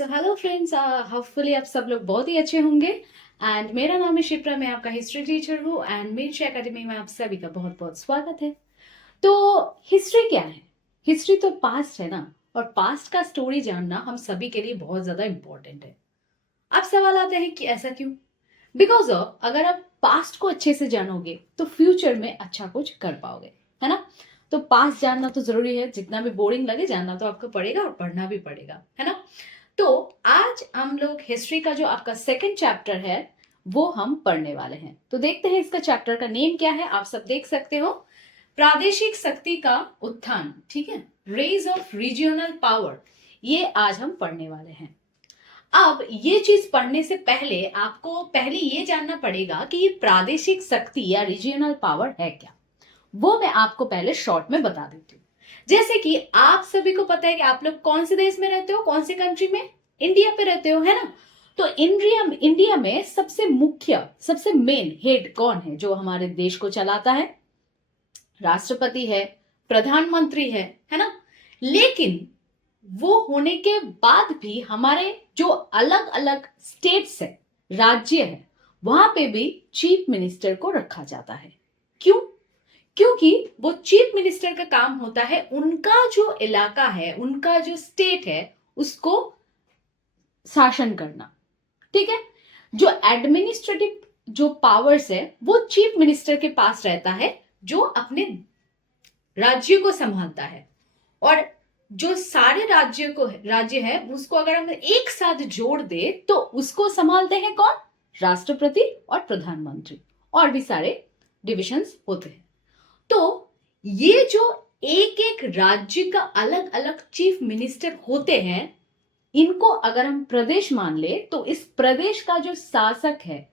So hello friends, hopefully आप सब लोग बहुत ही अच्छे होंगे। एंड मेरा नाम है शिप्रा, मैं आपका हिस्ट्री टीचर हूँ एंड मिर्ची एकेडमी में आप सभी का बहुत बहुत स्वागत है। तो हिस्ट्री क्या है? हिस्ट्री तो पास्ट है ना, और पास्ट का स्टोरी जानना हम सभी के लिए बहुत ज्यादा इंपॉर्टेंट है। अब सवाल आता है कि ऐसा क्यों? बिकॉज ऑफ अगर आप पास्ट को अच्छे से जानोगे तो फ्यूचर में अच्छा कुछ कर पाओगे, है ना। तो पास्ट जानना तो जरूरी है, जितना भी बोरिंग लगे जानना तो आपको पड़ेगा और पढ़ना भी पड़ेगा, है ना। तो आज हम लोग हिस्ट्री का जो आपका सेकंड चैप्टर है वो हम पढ़ने वाले हैं। तो देखते हैं इसका चैप्टर का नेम क्या है। आप सब देख सकते हो, प्रादेशिक शक्ति का उत्थान, ठीक है, रेज ऑफ रीजियोनल पावर, ये आज हम पढ़ने वाले हैं। अब ये चीज पढ़ने से पहले आपको पहले ये जानना पड़ेगा कि ये प्रादेशिक शक्ति या रीजियनल पावर है क्या। वो मैं आपको पहले शॉर्ट में बता देती हूँ। जैसे कि आप सभी को पता है कि आप लोग कौन से देश में रहते हो, कौन से कंट्री में, इंडिया पे रहते हो, है ना। तो इंडिया में सबसे मुख्य, सबसे मेन हेड कौन है जो हमारे देश को चलाता है? राष्ट्रपति है, प्रधानमंत्री है ना। लेकिन वो होने के बाद भी हमारे जो अलग अलग स्टेट्स है, राज्य है, वहां पे भी चीफ मिनिस्टर को रखा जाता है। क्यों? क्योंकि वो चीफ मिनिस्टर का काम होता है उनका जो इलाका है, उनका जो स्टेट है, उसको शासन करना, ठीक है। जो एडमिनिस्ट्रेटिव जो पावर्स है वो चीफ मिनिस्टर के पास रहता है, जो अपने राज्य को संभालता है। और जो सारे राज्य है उसको अगर हम एक साथ जोड़ दे तो उसको संभालते हैं कौन? राष्ट्रपति और प्रधानमंत्री, और भी सारे डिविजन्स होते हैं। तो ये जो एक एक राज्य का अलग अलग चीफ मिनिस्टर होते हैं, इनको अगर हम प्रदेश मान ले तो इस प्रदेश का जो शासक है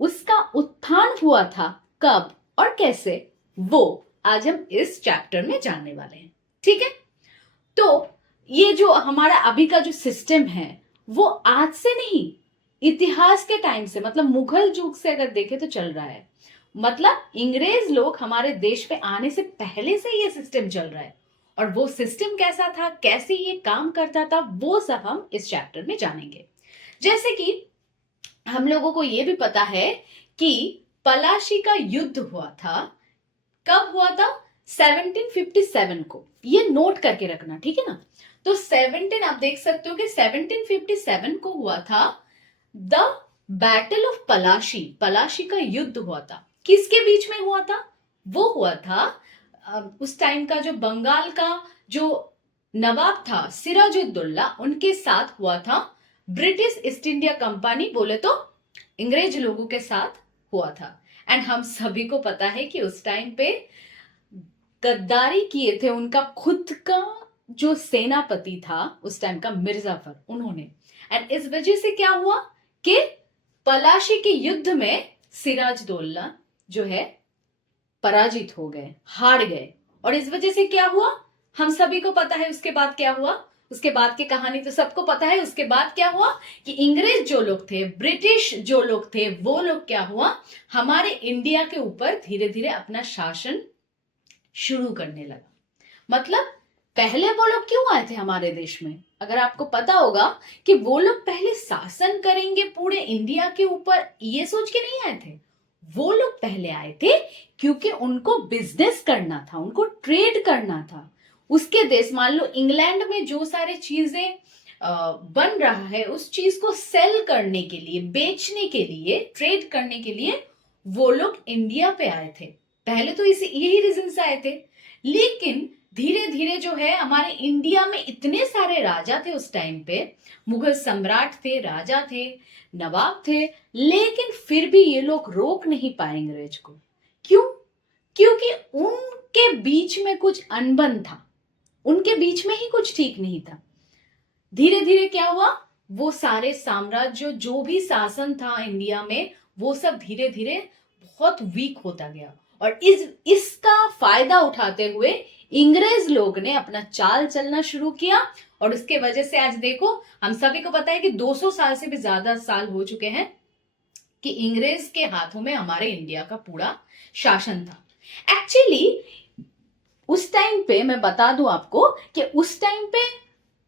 उसका उत्थान हुआ था कब और कैसे, वो आज हम इस चैप्टर में जानने वाले हैं, ठीक है। तो ये जो हमारा अभी का जो सिस्टम है वो आज से नहीं, इतिहास के टाइम से, मतलब मुगल युग से अगर देखें तो चल रहा है। मतलब अंग्रेज लोग हमारे देश पे आने से पहले से ये सिस्टम चल रहा है। और वो सिस्टम कैसा था, कैसे ये काम करता था, वो सब हम इस चैप्टर में जानेंगे। जैसे कि हम लोगों को ये भी पता है कि पलाशी का युद्ध हुआ था। कब हुआ था? 1757 को। ये नोट करके रखना, ठीक है ना। तो 17 आप देख सकते हो कि 1757 को हुआ था द बैटल ऑफ पलाशी। पलाशी का युद्ध हुआ था। किसके बीच में हुआ था? वो हुआ था उस टाइम का जो बंगाल का जो नवाब था सिराजुद्दौला, उनके साथ हुआ था। ब्रिटिश ईस्ट इंडिया कंपनी बोले तो अंग्रेज लोगों के साथ हुआ था। एंड हम सभी को पता है कि उस टाइम पे गद्दारी किए थे उनका खुद का जो सेनापति था उस टाइम का, मिर्जाफर, उन्होंने। एंड इस वजह से क्या हुआ कि पलाशी के युद्ध में सिराजुद्दौला जो है पराजित हो गए, हार गए। और इस वजह से क्या हुआ हम सभी को पता है। उसके बाद क्या हुआ, उसके बाद की कहानी तो सबको पता है। उसके बाद क्या हुआ कि अंग्रेज जो लोग थे, ब्रिटिश जो लोग थे, वो लोग क्या हुआ, हमारे इंडिया के ऊपर धीरे धीरे अपना शासन शुरू करने लगा। मतलब पहले वो लोग क्यों आए थे हमारे देश में? अगर आपको पता होगा कि वो लोग पहले शासन करेंगे पूरे इंडिया के ऊपर, ये सोच के नहीं आए थे। वो लोग पहले आए थे क्योंकि उनको बिजनेस करना था, उनको ट्रेड करना था। उसके देश, मान लो इंग्लैंड में जो सारे चीजें बन रहा है, उस चीज को सेल करने के लिए, बेचने के लिए, ट्रेड करने के लिए वो लोग इंडिया पे आए थे। पहले तो इसी यही रीजन से आए थे। लेकिन धीरे धीरे जो है हमारे इंडिया में इतने सारे राजा थे उस टाइम पे, मुगल सम्राट थे, राजा थे, नवाब थे, लेकिन फिर भी ये लोग रोक नहीं पाए अंग्रेज को। क्यों? क्योंकि उनके बीच में कुछ अनबन था, उनके बीच में ही कुछ ठीक नहीं था। धीरे धीरे क्या हुआ, वो सारे साम्राज्य, जो भी शासन था इंडिया में, वो सब धीरे धीरे बहुत वीक होता गया। और इसका फायदा उठाते हुए अंग्रेज लोग ने अपना चाल चलना शुरू किया। और उसके वजह से आज देखो, हम सभी को पता है कि 200 साल से भी ज्यादा साल हो चुके हैं कि अंग्रेज के हाथों में हमारे इंडिया का पूरा शासन था। एक्चुअली उस टाइम पे मैं बता दूं आपको कि उस टाइम पे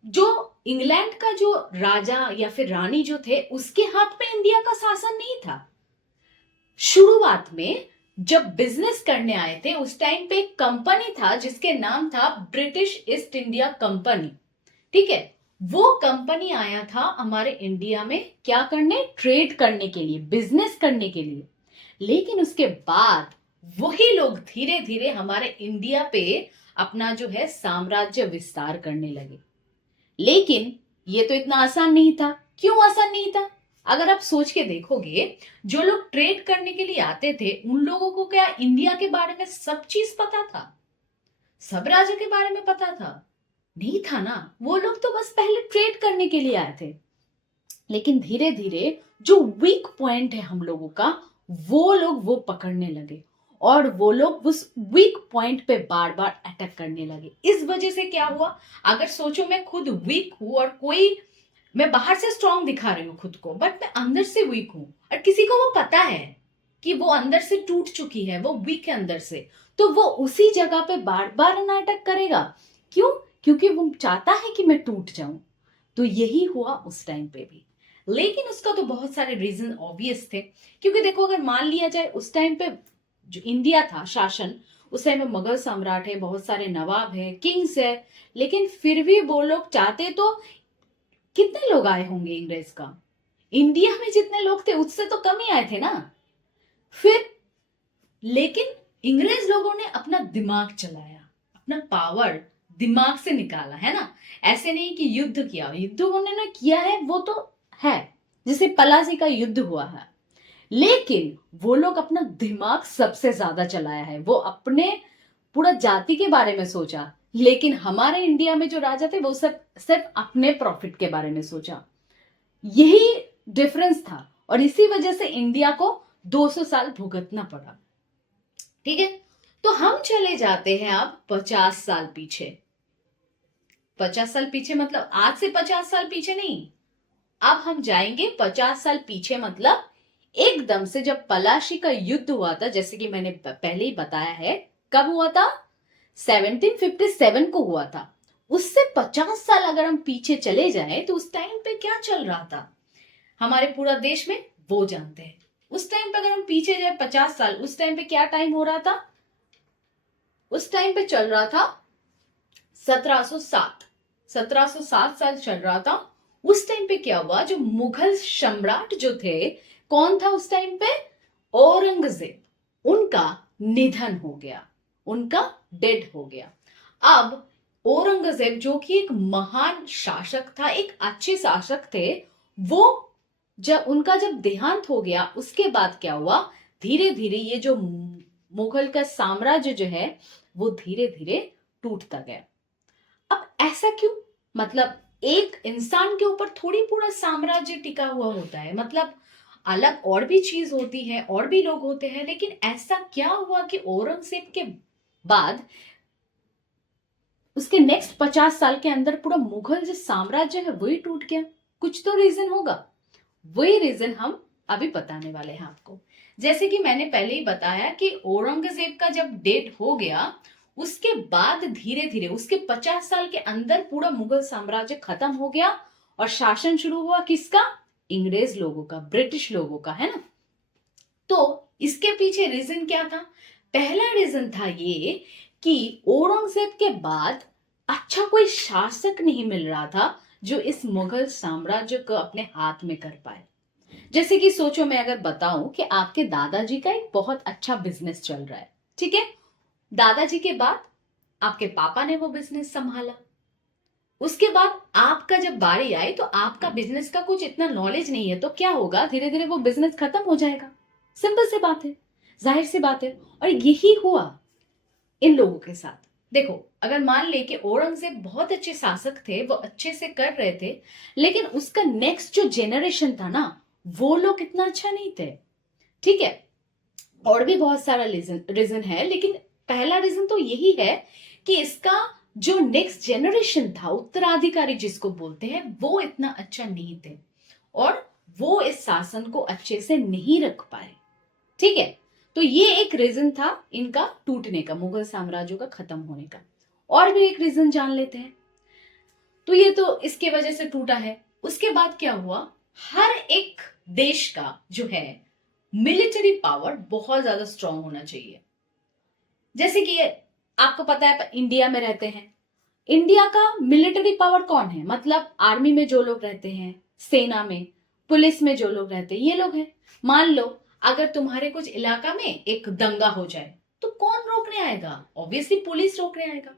जो इंग्लैंड का जो राजा या फिर रानी जो थे उसके हाथ में इंडिया का शासन नहीं था। शुरुआत में जब बिजनेस करने आए थे उस टाइम पे एक कंपनी था जिसके नाम था ब्रिटिश ईस्ट इंडिया कंपनी। ठीक है, वो कंपनी आया था हमारे इंडिया में क्या करने, ट्रेड करने के लिए, बिजनेस करने के लिए। लेकिन उसके बाद वही लोग धीरे धीरे हमारे इंडिया पे अपना जो है साम्राज्य विस्तार करने लगे। लेकिन ये तो इतना आसान नहीं था। क्यों आसान नहीं था? अगर आप सोच के देखोगे, जो लोग ट्रेड करने के लिए आते थे उन लोगों को क्या इंडिया के बारे में सब चीज पता था? सब राज्य के बारे में पता था? नहीं था ना। वो लोग तो बस पहले ट्रेड करने के लिए आए थे। लेकिन धीरे धीरे जो वीक पॉइंट है हम लोगों का, वो लोग वो पकड़ने लगे और वो लोग उस वीक पॉइंट पे बार बार अटैक करने लगे। इस वजह से क्या हुआ, अगर सोचो मैं खुद वीक हूं और कोई, मैं बाहर से स्ट्रांग दिखा रही हूँ खुद को बट मैं अंदर से वीक हूं, और किसी को वो पता है कि वो अंदर से टूट चुकी है, वो वीक है अंदर से, तो वो उसी जगह पे बार बार अटैक करेगा। क्यों? क्योंकि वो चाहता है कि मैं टूट जाऊं। तो यही हुआ उस टाइम पे भी। लेकिन उसका तो बहुत सारे रीजन ऑब्वियस थे। क्योंकि देखो, अगर मान लिया जाए उस टाइम पे जो इंडिया था शासन, उस टाइम में मुगल सम्राट है, बहुत सारे नवाब है, किंग्स है, लेकिन फिर भी वो लोग चाहते तो कितने लोग आए होंगे अंग्रेज का, इंडिया में जितने लोग थे उससे तो कम ही आए थे ना। फिर लेकिन अंग्रेज लोगों ने अपना दिमाग चलाया, अपना पावर दिमाग से निकाला, है ना। ऐसे नहीं कि युद्ध किया, युद्ध उन्होंने किया है वो तो है, जैसे पलासी का युद्ध हुआ है। लेकिन वो लोग अपना दिमाग सबसे ज्यादा चलाया है, वो अपने पूरा जाति के बारे में सोचा। लेकिन हमारे इंडिया में जो राजा थे वो सब सिर्फ अपने प्रॉफिट के बारे में सोचा। यही डिफरेंस था और इसी वजह से इंडिया को 200 साल भुगतना पड़ा। ठीक है, तो हम चले जाते हैं अब 50 साल पीछे। 50 साल पीछे मतलब आज से 50 साल पीछे नहीं, अब हम जाएंगे 50 साल पीछे, मतलब एकदम से जब पलाशी का युद्ध हुआ था, जैसे कि मैंने पहले ही बताया है। कब हुआ था? 1757 को हुआ था। उससे 50 साल अगर हम पीछे चले जाएं तो उस टाइम पे क्या चल रहा था हमारे पूरा देश में, वो जानते हैं। उस टाइम पे अगर हम पीछे जाए 50 साल, उस टाइम पे क्या टाइम हो रहा था? उस टाइम पे चल रहा था 1707। 1707 साल चल रहा था। उस टाइम पे क्या हुआ, जो मुगल सम्राट जो थे, कौन था उस टाइम पे? औरंगजेब। उनका निधन हो गया, उनका डेड हो गया। अब औरंगजेब जो कि एक महान शासक था, एक अच्छे शासक थे, वो जब देहांत हो गया उसके बाद क्या हुआ, धीरे धीरे ये जो मुगल का साम्राज्य जो है वो धीरे धीरे टूटता गया। अब ऐसा क्यों? मतलब एक इंसान के ऊपर थोड़ी पूरा साम्राज्य टिका हुआ होता है, मतलब अलग और भी चीज होती है, और भी लोग होते हैं। लेकिन ऐसा क्या हुआ कि औरंगजेब के बाद उसके नेक्स्ट 50 साल के अंदर पूरा मुगल जो साम्राज्य है वही टूट गया? कुछ तो रीजन होगा। वही रीजन हम अभी बताने वाले हैं आपको। जैसे कि मैंने पहले ही बताया कि औरंगजेब का जब डेथ हो गया उसके बाद धीरे धीरे उसके 50 साल के अंदर पूरा मुगल साम्राज्य खत्म हो गया और शासन शुरू हुआ किसका? अंग्रेज लोगों का, ब्रिटिश लोगों का, है ना। तो इसके पीछे रीजन क्या था? पहला रीजन था ये कि औरंगजेब के बाद अच्छा कोई शासक नहीं मिल रहा था जो इस मुगल साम्राज्य को अपने हाथ में कर पाए। जैसे कि सोचो, मैं अगर बताऊं कि आपके दादाजी का एक बहुत अच्छा बिजनेस चल रहा है, ठीक है। दादाजी के बाद आपके पापा ने वो बिजनेस संभाला। उसके बाद आपका जब बारी आई तो आपका बिजनेस का कुछ इतना नॉलेज नहीं है, तो क्या होगा, धीरे धीरे वो बिजनेस खत्म हो जाएगा। सिंपल सी बात है, जाहिर सी बात है। और यही हुआ इन लोगों के साथ। देखो, अगर मान ले कि औरंगजेब बहुत अच्छे शासक थे, वो अच्छे से कर रहे थे, लेकिन उसका नेक्स्ट जो जेनरेशन था ना, वो लोग इतना अच्छा नहीं थे। ठीक है, और भी बहुत सारा रीजन है, लेकिन पहला रीजन तो यही है कि इसका जो नेक्स्ट जेनरेशन था, उत्तराधिकारी जिसको बोलते हैं, वो इतना अच्छा नहीं थे और वो इस शासन को अच्छे से नहीं रख पाए। ठीक है, तो ये एक रीजन था इनका टूटने का, मुगल साम्राज्य का खत्म होने का। और भी एक रीजन जान लेते हैं। तो ये तो इसके वजह से टूटा है। उसके बाद क्या हुआ, हर एक देश का जो है मिलिट्री पावर बहुत ज्यादा स्ट्रांग होना चाहिए। जैसे कि आपको पता है इंडिया में रहते हैं, इंडिया का मिलिट्री पावर कौन है, मतलब आर्मी में जो लोग रहते हैं, सेना में, पुलिस में जो लोग रहते हैं, ये लोग हैं। मान लो अगर तुम्हारे कुछ इलाका में एक दंगा हो जाए तो कौन रोकने आएगा, ऑब्वियसली पुलिस रोकने आएगा।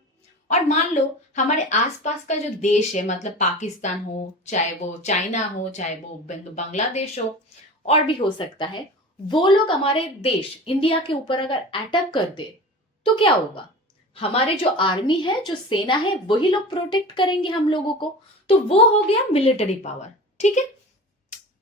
और मान लो हमारे आसपास का जो देश है, मतलब पाकिस्तान हो, चाहे वो चाइना हो, चाहे वो बांग्लादेश हो, और भी हो सकता है, वो लोग हमारे देश इंडिया के ऊपर अगर अटैक कर दे तो क्या होगा, हमारे जो आर्मी है, जो सेना है, वही लोग प्रोटेक्ट करेंगे हम लोगों को। तो वो हो गया मिलिट्री पावर। ठीक है,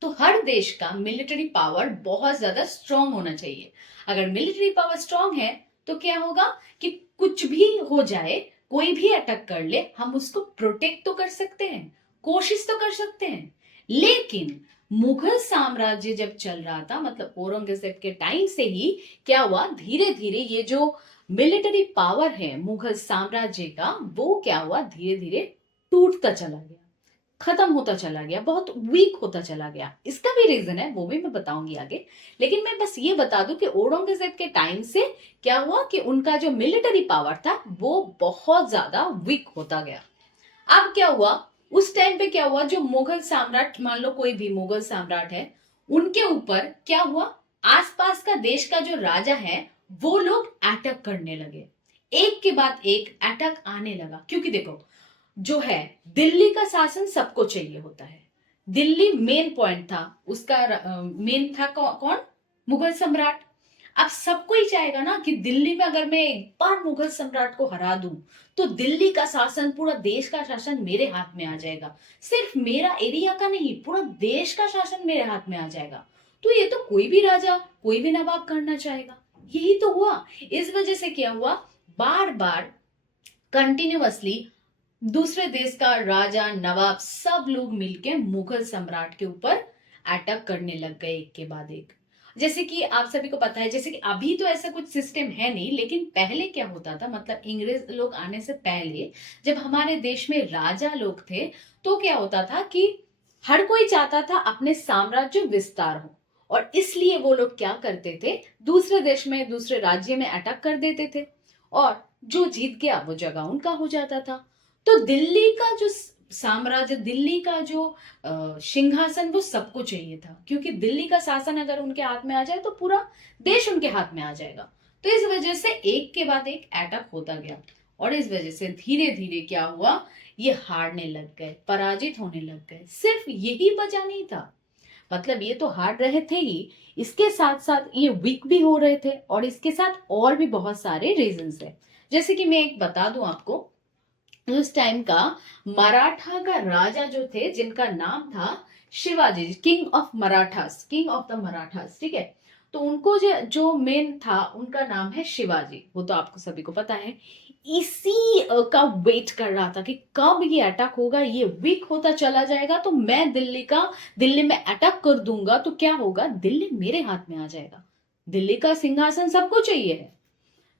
तो हर देश का मिलिट्री पावर बहुत ज्यादा स्ट्रांग होना चाहिए। अगर मिलिट्री पावर स्ट्रांग है तो क्या होगा कि कुछ भी हो जाए, कोई भी अटैक कर ले, हम उसको प्रोटेक्ट तो कर सकते हैं, कोशिश तो कर सकते हैं। लेकिन मुगल साम्राज्य जब चल रहा था, मतलब औरंगजेब के टाइम से ही क्या हुआ, धीरे धीरे ये जो मिलिट्री पावर है मुगल साम्राज्य का, वो क्या हुआ, धीरे धीरे टूटता चला गया, खत्म होता चला गया, बहुत वीक होता चला गया। इसका भी रीजन है, वो भी मैं बताऊंगी आगे। लेकिन मैं बस ये बता दूं कि औरंगजेब के टाइम से क्या हुआ कि उनका जो मिलिट्री पावर था वो बहुत ज्यादा वीक होता गया। अब क्या हुआ, उस टाइम पे क्या हुआ, जो मुगल सम्राट, मान लो कोई भी मुगल सम्राट है, उनके ऊपर क्या हुआ, आसपास का देश का जो राजा है वो लोग अटैक करने लगे, एक के बाद एक अटैक आने लगा। क्योंकि देखो, जो है दिल्ली का शासन सबको चाहिए होता है, दिल्ली मेन पॉइंट था उसका, मेन था कौन, मुगल सम्राट। अब सबको ही चाहेगा ना कि दिल्ली में अगर मैं एक बार मुगल सम्राट को हरा दूं तो दिल्ली का शासन, पूरा देश का शासन मेरे हाथ में आ जाएगा, सिर्फ मेरा एरिया का नहीं, पूरा देश का शासन मेरे हाथ में आ जाएगा। तो ये तो कोई भी राजा, कोई भी नवाब करना चाहेगा, यही तो हुआ। इस वजह से क्या हुआ, बार बार कंटिन्यूअसली दूसरे देश का राजा, नवाब, सब लोग मिलके मुगल सम्राट के ऊपर अटैक करने लग गए एक के बाद एक। जैसे कि आप सभी को पता है, जैसे कि अभी तो ऐसा कुछ सिस्टम है नहीं, लेकिन पहले क्या होता था, मतलब अंग्रेज लोग आने से पहले जब हमारे देश में राजा लोग थे, तो क्या होता था कि हर कोई चाहता था अपने साम्राज्य विस्तार हो, और इसलिए वो लोग क्या करते थे, दूसरे देश में, दूसरे राज्य में अटैक कर देते थे, और जो जीत गया वो जगह उनका हो जाता था। तो दिल्ली का जो साम्राज्य, दिल्ली का जो सिंहासन, वो सबको चाहिए था, क्योंकि दिल्ली का शासन अगर उनके हाथ में आ जाए तो पूरा देश उनके हाथ में आ जाएगा। तो इस वजह से एक के बाद एक अटैक होता गया, और इस वजह से धीरे धीरे क्या हुआ, ये हारने लग गए, पराजित होने लग गए। सिर्फ यही वजह नहीं था, मतलब ये तो हार रहे थे ही, इसके साथ साथ ये वीक भी हो रहे थे, और इसके साथ और भी बहुत सारे रीजंस है। जैसे कि मैं एक बता दूं आपको, उस टाइम का मराठा का राजा जो थे, जिनका नाम था Shivaji, king of Marathas, king of the Marathas, ठीक है। तो उनको जो जो मेन था, उनका नाम है शिवाजी, वो तो आपको सभी को पता है। इसी का वेट कर रहा था कि कब ये अटैक होगा, ये वीक होता चला जाएगा तो मैं दिल्ली में अटैक कर दूंगा, तो क्या होगा, दिल्ली मेरे हाथ में आ जाएगा, दिल्ली का सिंहासन सबको चाहिए है।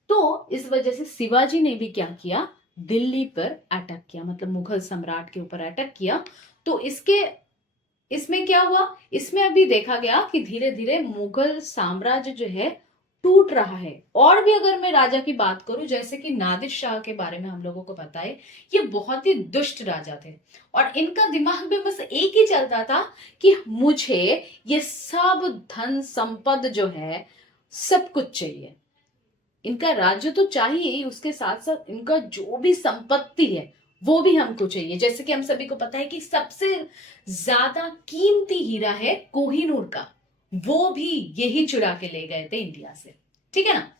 तो इस वजह से शिवाजी ने भी क्या किया, दिल्ली पर अटैक किया, मतलब मुगल सम्राट के ऊपर अटैक किया। तो इसमें क्या हुआ, इसमें अभी देखा गया कि धीरे धीरे मुगल साम्राज्य जो है टूट रहा है। और भी अगर मैं राजा की बात करूं, जैसे कि नादिर शाह के बारे में हम लोगों को पता है, ये बहुत ही दुष्ट राजा थे, और इनका दिमाग में बस एक ही चलता था कि मुझे ये सब धन संपद जो है सब कुछ चाहिए, इनका राज्य तो चाहिए ही, उसके साथ साथ इनका जो भी संपत्ति है वो भी हमको चाहिए। जैसे कि हम सभी को पता है कि सबसे ज्यादा कीमती हीरा है कोहिनूर का, वो भी यही चुरा के ले गए थे इंडिया से, ठीक है ना।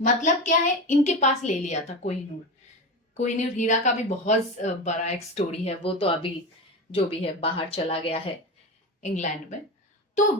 मतलब क्या है, इनके पास ले लिया था कोहिनूर। कोहिनूर हीरा का भी बहुत बड़ा एक स्टोरी है, वो तो अभी जो भी है बाहर चला गया है इंग्लैंड में। तो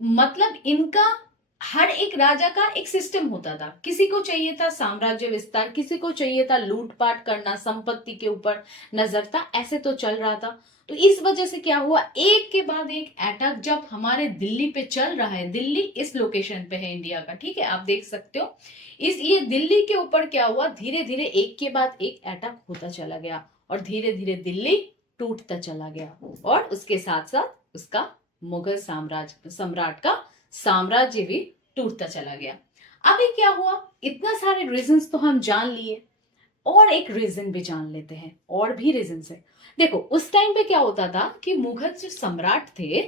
मतलब इनका हर एक राजा का एक सिस्टम होता था, किसी को चाहिए था साम्राज्य विस्तार, किसी को चाहिए था लूटपाट करना, संपत्ति के ऊपर नजर था, ऐसे तो चल रहा था। तो इस वजह से क्या हुआ, एक के बाद एक अटैक जब हमारे दिल्ली पे चल रहा है, दिल्ली इस लोकेशन पे है इंडिया का, ठीक है, आप देख सकते हो, इस ये दिल्ली के ऊपर क्या हुआ, धीरे धीरे एक के बाद एक अटैक होता चला गया, और धीरे धीरे दिल्ली टूटता चला गया और उसके साथ साथ उसका मुगल सम्राट का साम्राज्य भी टूटता चला गया। अभी क्या हुआ, इतना सारे रीजंस तो हम जान लिए, और एक रीजन भी जान लेते हैं, और भी रीजन है। देखो उस टाइम पे क्या होता था कि मुगल जो सम्राट थे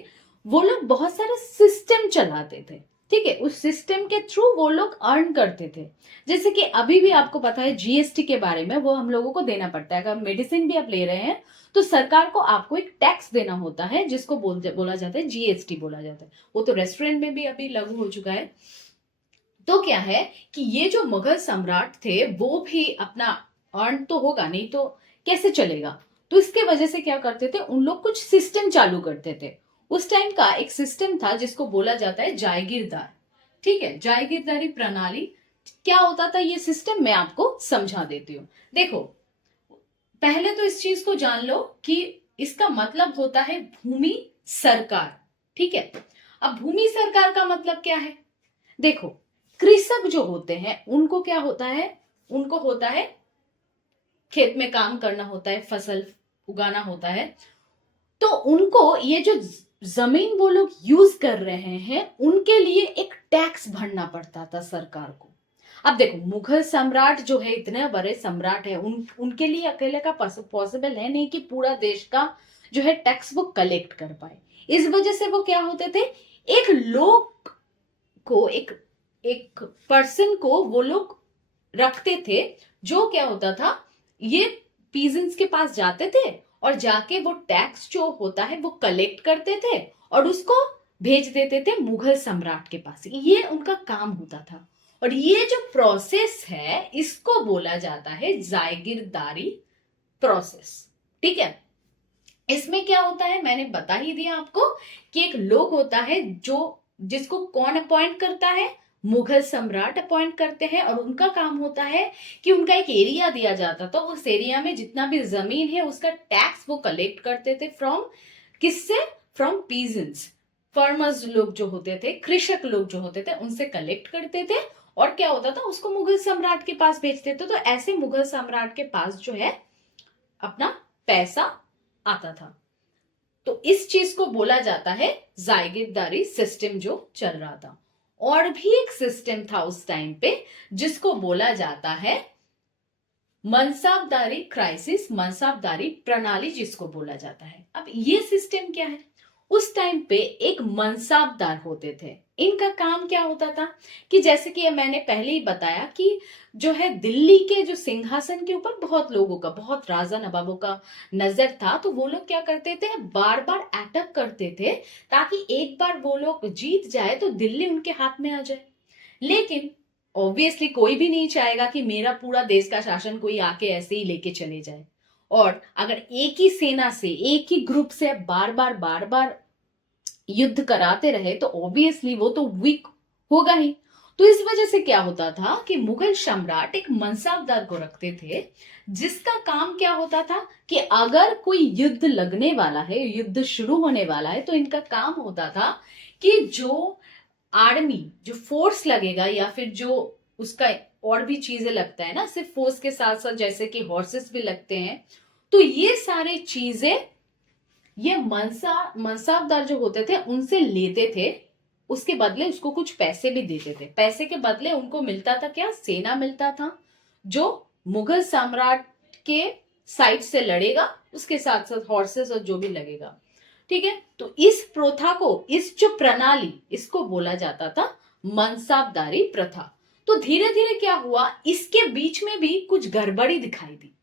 वो लोग बहुत सारे सिस्टम चलाते थे, ठीक है, उस सिस्टम के थ्रू वो लोग अर्न करते थे। जैसे कि अभी भी आपको पता है जीएसटी के बारे में, वो हम लोगों को देना पड़ता है। अगर मेडिसिन भी आप ले रहे हैं तो सरकार को आपको एक टैक्स देना होता है, जिसको बोला जाता है जीएसटी बोला जाता है। वो तो रेस्टोरेंट में भी अभी लागू हो चुका है। तो क्या है कि ये जो मुगल सम्राट थे वो भी अपना अर्न तो होगा, नहीं तो कैसे चलेगा। तो इसके वजह से क्या करते थे, उन लोग कुछ सिस्टम चालू करते थे। उस टाइम का एक सिस्टम था जिसको बोला जाता है जागीरदार, ठीक है, जागीरदारी प्रणाली। क्या होता था ये सिस्टम, मैं आपको समझा देती हूँ। देखो पहले तो इस चीज को जान लो कि इसका मतलब होता है भूमि सरकार, ठीक है। अब भूमि सरकार का मतलब क्या है, देखो कृषक जो होते हैं उनको क्या होता है, उनको होता है खेत में काम करना होता है, फसल उगाना होता है। तो उनको ये जो जमीन वो लोग यूज कर रहे हैं उनके लिए एक टैक्स भरना पड़ता था सरकार को। अब देखो मुगल सम्राट जो है, इतने बड़े सम्राट है, उनके लिए अकेले का पॉसिबल है नहीं कि पूरा देश का जो है टैक्स वो कलेक्ट कर पाए। इस वजह से वो क्या होते थे, एक लोग को एक पर्सन को वो लोग रखते थे, जो क्या होता था, ये पीजेंट्स के पास जाते थे और जाके वो टैक्स जो होता है वो कलेक्ट करते थे और उसको भेज देते थे मुगल सम्राट के पास। ये उनका काम होता था। और ये जो प्रोसेस है इसको बोला जाता है जागीरदारी प्रोसेस, ठीक है। इसमें क्या होता है मैंने बता ही दिया आपको कि एक लोग होता है जो जिसको कौन अपॉइंट करता है, मुगल सम्राट अपॉइंट करते हैं, और उनका काम होता है कि उनका एक एरिया दिया जाता था, उस एरिया में जितना भी जमीन है उसका टैक्स वो कलेक्ट करते थे। फ्रॉम किससे, फ्रॉम पीजेंट्स, फार्मर्स लोग जो होते थे, कृषक लोग जो होते थे उनसे कलेक्ट करते थे। और क्या होता था, उसको मुगल सम्राट के पास भेजते थे। तो ऐसे मुगल सम्राट के पास जो है अपना पैसा आता था। तो इस चीज को बोला जाता है जागीरदारी सिस्टम जो चल रहा था। और भी एक सिस्टम था उस टाइम पे जिसको बोला जाता है मनसाबदारी क्राइसिस, मनसाबदारी प्रणाली जिसको बोला जाता है। अब ये सिस्टम क्या है, उस टाइम पे एक मनसाबदार होते थे। इनका काम क्या होता था कि जैसे कि मैंने पहले ही बताया कि जो है दिल्ली के जो सिंहासन के ऊपर बहुत लोगों का, बहुत राजा नवाबों का नजर था। तो वो लोग क्या करते थे, बार बार अटैक करते थे ताकि एक बार वो लोग जीत जाए तो दिल्ली उनके हाथ में आ जाए। लेकिन ऑब्वियसली कोई भी नहीं चाहेगा कि मेरा पूरा देश का शासन कोई आके ऐसे ही लेके चले जाए। और अगर एक ही सेना से, एक ही ग्रुप से बार बार युद्ध कराते रहे तो ऑब्वियसली वो तो वीक होगा ही। तो इस वजह से क्या होता था कि मुगल सम्राट एक मनसाबदार को रखते थे, जिसका काम क्या होता था कि अगर कोई युद्ध लगने वाला है, युद्ध शुरू होने वाला है, तो इनका काम होता था कि जो आर्मी, जो फोर्स लगेगा या फिर जो उसका और भी चीजें लगता है ना, सिर्फ फोर्स के साथ साथ जैसे कि हॉर्सेस भी लगते हैं, तो ये सारी चीजें ये मनसाबदार जो होते थे उनसे लेते थे। उसके बदले उसको कुछ पैसे भी देते थे। पैसे के बदले उनको मिलता था क्या, सेना मिलता था जो मुगल सम्राट के साइड से लड़ेगा, उसके साथ साथ हॉर्सेस और जो भी लगेगा, ठीक है। तो इस प्रथा को, इस जो प्रणाली, इसको बोला जाता था मनसाबदारी प्रथा। तो धीरे धीरे क्या हुआ, इसके बीच में भी कुछ गड़बड़ी दिखाई दी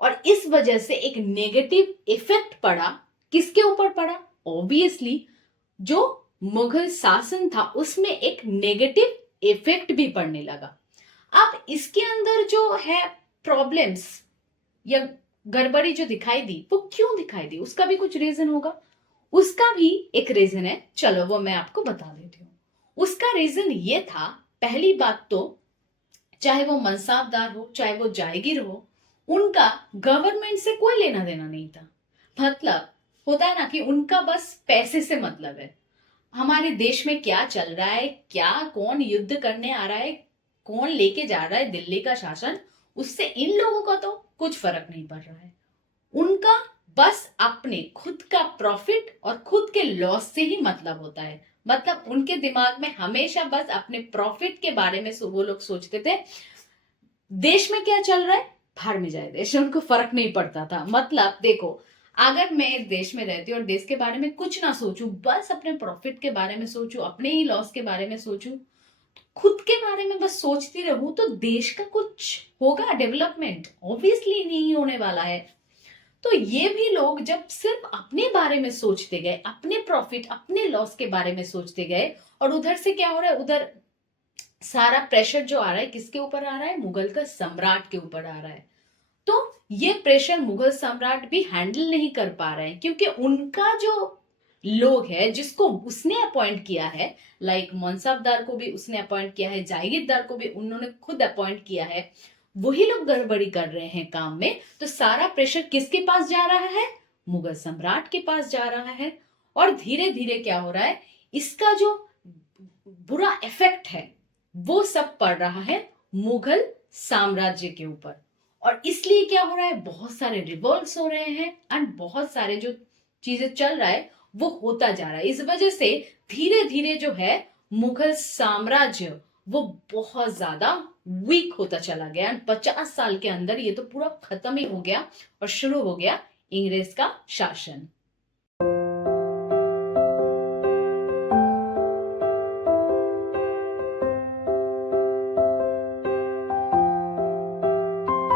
और इस वजह से एक नेगेटिव इफेक्ट पड़ा। किसके ऊपर पड़ा, ऑब्वियसली जो मुगल शासन था उसमें एक नेगेटिव इफेक्ट भी पड़ने लगा। अब इसके अंदर जो है प्रॉब्लम्स या गड़बड़ी जो दिखाई दी, वो क्यों दिखाई दी, उसका भी कुछ रीजन होगा। उसका भी एक रीजन है, चलो वो मैं आपको बता देती हूँ। उसका रीजन ये था, पहली बात तो चाहे वो मनसाबदार हो चाहे वो जागीर हो, उनका गवर्नमेंट से कोई लेना देना नहीं था। मतलब होता है ना कि उनका बस पैसे से मतलब है, हमारे देश में क्या चल रहा है, क्या कौन युद्ध करने आ रहा है, कौन लेके जा रहा है दिल्ली का शासन, उससे इन लोगों का तो कुछ फर्क नहीं पड़ रहा है। उनका बस अपने खुद का प्रॉफिट और खुद के लॉस से ही मतलब होता है। मतलब उनके दिमाग में हमेशा बस अपने प्रॉफिट के बारे में वो लोग सोचते थे। देश में क्या चल रहा है, भाड़ में जाए देश, उनको फर्क नहीं पड़ता था। मतलब देखो, अगर मैं इस देश में रहती हूँ और देश के बारे में कुछ ना सोचूं, बस अपने प्रॉफिट के बारे में सोचूं, अपने ही लॉस के बारे में सोचूं, खुद के बारे में बस सोचती रहूं, तो देश का कुछ होगा डेवलपमेंट? ऑब्वियसली नहीं होने वाला है। तो ये भी लोग जब सिर्फ अपने बारे में सोचते गए, अपने प्रॉफिट अपने लॉस के बारे में सोचते गए, और उधर से क्या हो रहा है, उधर सारा प्रेशर जो आ रहा है किसके ऊपर आ रहा है, मुगल का सम्राट के ऊपर आ रहा है। तो ये प्रेशर मुगल सम्राट भी हैंडल नहीं कर पा रहे हैं, क्योंकि उनका जो लोग है जिसको उसने अपॉइंट किया है, लाइक मनसबदार को भी उसने अपॉइंट किया है, जागीरदार को भी उन्होंने खुद अपॉइंट किया है, वही लोग गड़बड़ी कर रहे हैं काम में। तो सारा प्रेशर किसके पास जा रहा है, मुगल सम्राट के पास जा रहा है। और धीरे धीरे क्या हो रहा है, इसका जो बुरा इफेक्ट है वो सब पड़ रहा है मुगल साम्राज्य के ऊपर। और इसलिए क्या हो रहा है, बहुत सारे रिवॉल्ट्स हो रहे हैं एंड बहुत सारे जो चीजें चल रहा है वो होता जा रहा है। इस वजह से धीरे धीरे जो है मुगल साम्राज्य वो बहुत ज्यादा वीक होता चला गया एंड 50 साल के अंदर ये तो पूरा खत्म ही हो गया और शुरू हो गया अंग्रेज का शासन।